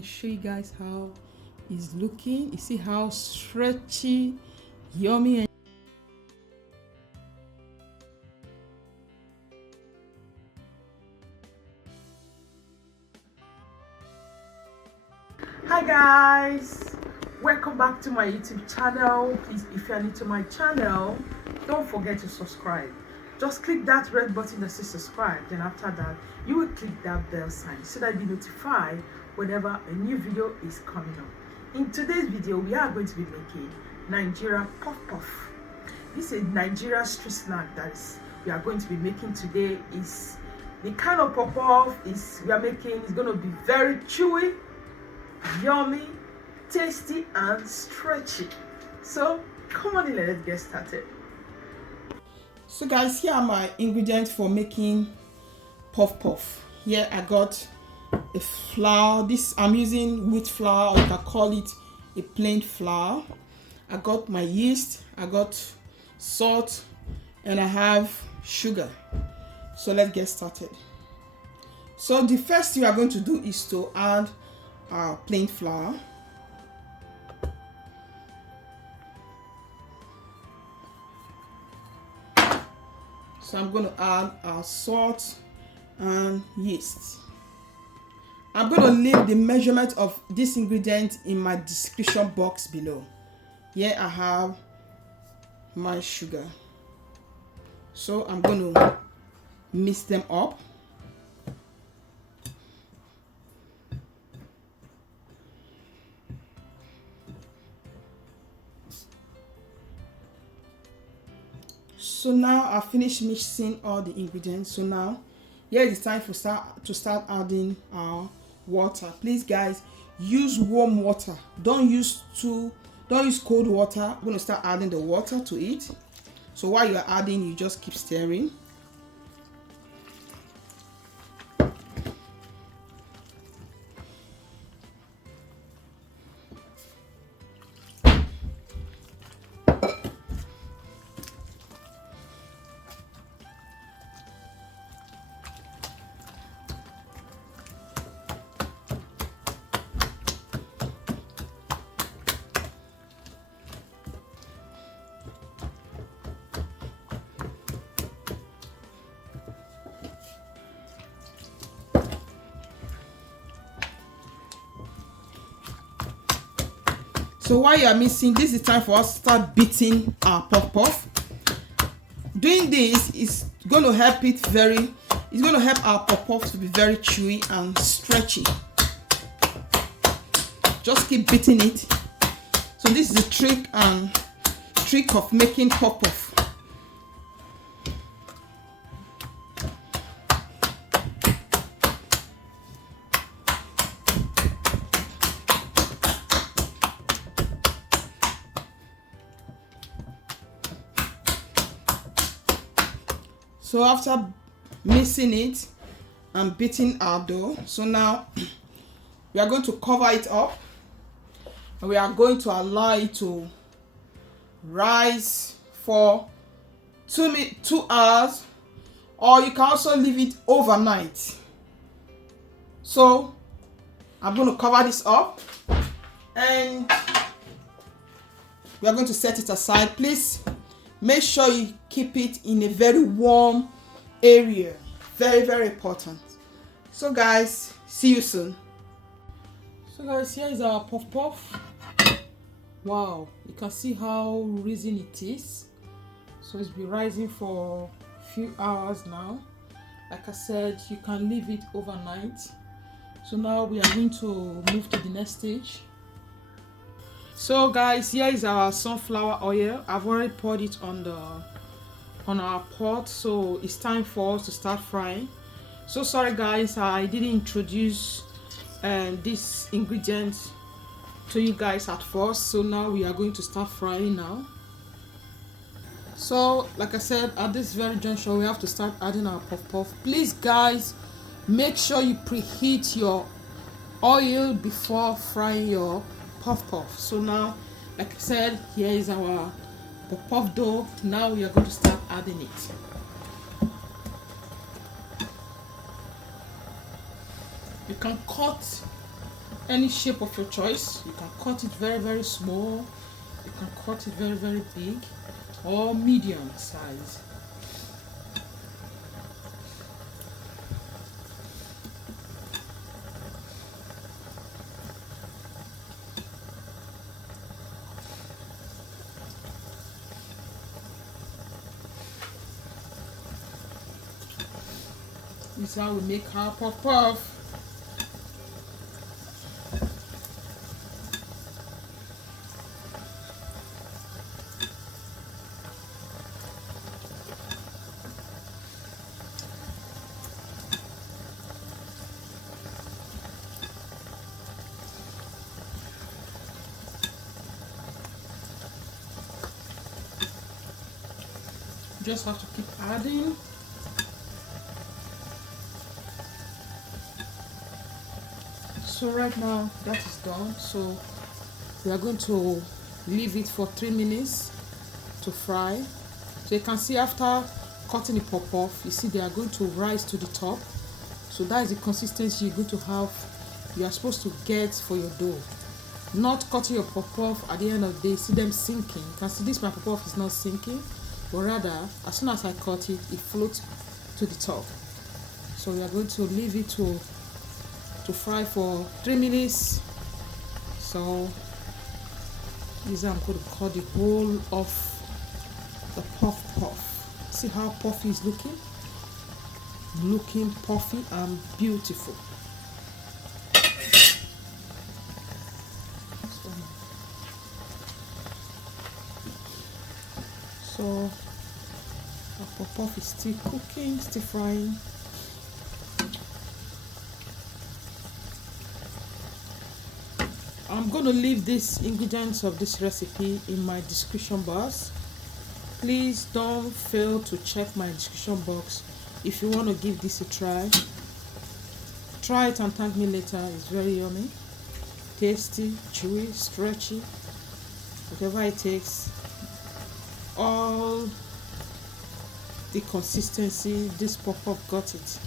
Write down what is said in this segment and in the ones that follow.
and show you guys how it's looking. You see how stretchy, yummy, and hi guys, welcome back to my YouTube channel. Please, if you are new to my channel, don't forget to subscribe. Just click that red button that says subscribe. Then after that, you will click that bell sign so that you'll be notified whenever a new video is coming up. In today's video, we are going to be making Nigeria puff puff. This is a Nigeria street snack that we are going to be making today. Is the kind of puff puff we are making is going to be very chewy, yummy, tasty, and stretchy. So come on in, let's get started. So guys, here are my ingredients for making puff puff. Here I got a flour. This I'm using wheat flour, or you can call it a plain flour. I got my yeast, I got salt, and I have sugar. So let's get started. So the first thing we are going to do is to add our plain flour. So I'm going to add our salt and yeast. I'm going to leave the measurement of this ingredient in my description box below. Here I have my sugar. So I'm going to mix them up. So now I finished mixing all the ingredients. So now here is time to start adding our water. Please guys, use warm water. Don't use cold water. I'm going to start adding the water to it. So while you're adding, you just keep stirring. So while you are mixing, this is time for us to start beating our puff puff. Doing this is going to help our puff puff to be very chewy and stretchy. Just keep beating it. So this is the trick of making puff puff. So after mixing it and beating our dough, so now we are going to cover it up and we are going to allow it to rise for 2 hours, or you can also leave it overnight. So I'm going to cover this up and we are going to set it aside. Please make sure you keep it in a very warm area. Very, very important. So guys, see you soon. So guys, here is our puff puff. Wow, you can see how risen it is. So it's been rising for a few hours now. Like I said, you can leave it overnight. So now we are going to move to the next stage. So guys, here is our sunflower oil. I've already poured it on our pot, so it's time for us to start frying. So sorry guys, I didn't introduce this ingredient to you guys at first. So now we are going to start frying now. So like I said, at this very juncture we have to start adding our puff puff. Please guys, make sure you preheat your oil before frying your puff puff. So now, like I said, here is our puff puff dough. Now we are going to start adding it. You can cut any shape of your choice. You can cut it very, very small. You can cut it very, very big or medium size. This is how we make our puff puff. Just have to keep adding. So right now that is done. So we are going to leave it for 3 minutes to fry. So you can see after cutting the pop off, you see they are going to rise to the top. So that is the consistency you're going to have, you are supposed to get for your dough. Not cutting your pop off at the end of the day, see them sinking. You can see this, my pop off is not sinking, but rather as soon as I cut it, it floats to the top. So we are going to leave it to fry for 3 minutes. So this is how I'm going to cut the whole of the puff puff. See how puffy is looking puffy and beautiful. So our puff puff is still cooking, still frying. I'm going to leave these ingredients of this recipe in my description box. Please don't fail to check my description box if you want to give this a try. Try it and thank me later. It's very yummy, tasty, chewy, stretchy, whatever it takes. All the consistency, this pop-up got it.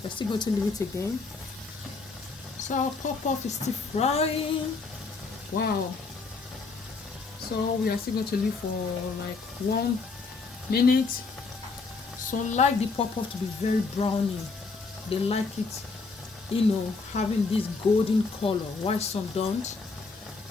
We're still going to leave it again. So our pop-off is still frying. Wow. So we are still going to leave for like 1 minute. So like the pop-off to be very browny. They like it, you know, having this golden color, while some don't,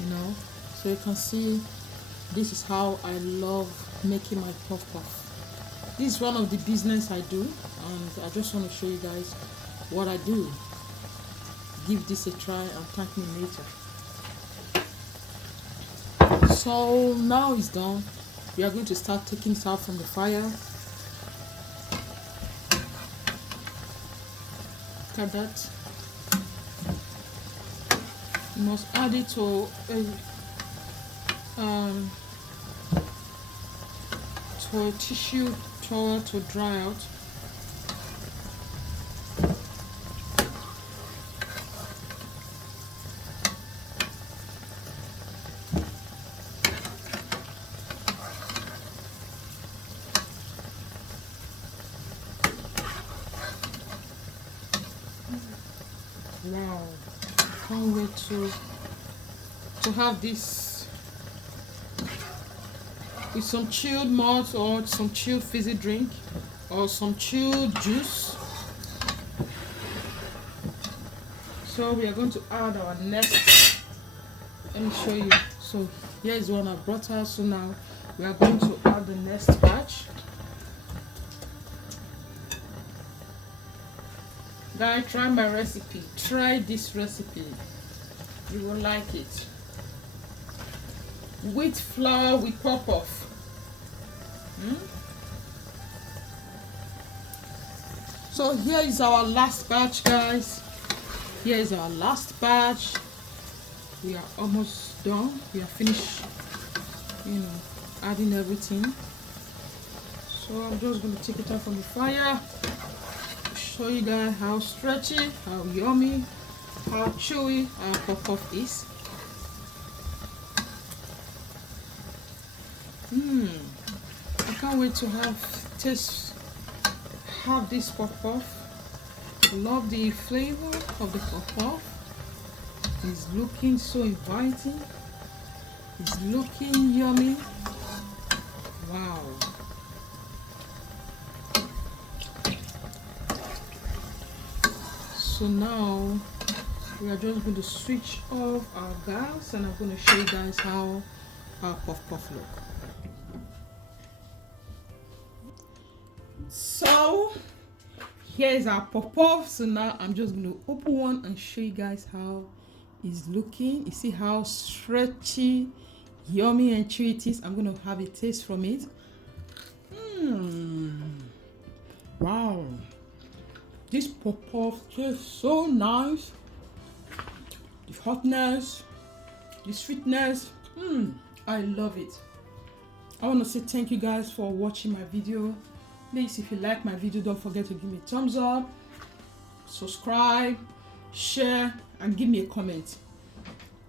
you know. So you can see this is how I love making my pop-off. This is one of the business I do, and I just want to show you guys what I do. Give this a try and thank me later. So now it's done. We are going to start taking it out from the fire. Look at that. You must add it to a tissue towel to dry out. Wow, can't wait to have this with some chilled malt or some chilled fizzy drink or some chilled juice. So we are going to add our next. Let me show you. So here is one I brought out. So now we are going to add the next batch. Guys, try my recipe. Try this recipe. You will like it. Wheat flour with pop-off. So here is our last batch, guys. Here is our last batch. We are almost done. We are finished, you know, adding everything. So I'm just going to take it out from the fire. Show you guys how stretchy, how yummy, how chewy our pop-off is. I can't wait to have taste have this puff. Love the flavor of the puff. It's looking so inviting. It's looking yummy. Wow. So now we are just going to switch off our gas, and I'm going to show you guys how our puff look. So here's our puff. So now I'm just going to open one and show you guys how it's looking. You see how stretchy, yummy and chewy it is. I'm going to have a taste from it. Wow, this puff tastes so nice. The hotness, the sweetness, I love it. I want to say thank you guys for watching my video. Please, if you like my video, don't forget to give me a thumbs up, subscribe, share, and give me a comment.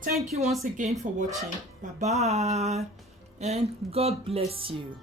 Thank you once again for watching. Bye bye, and God bless you.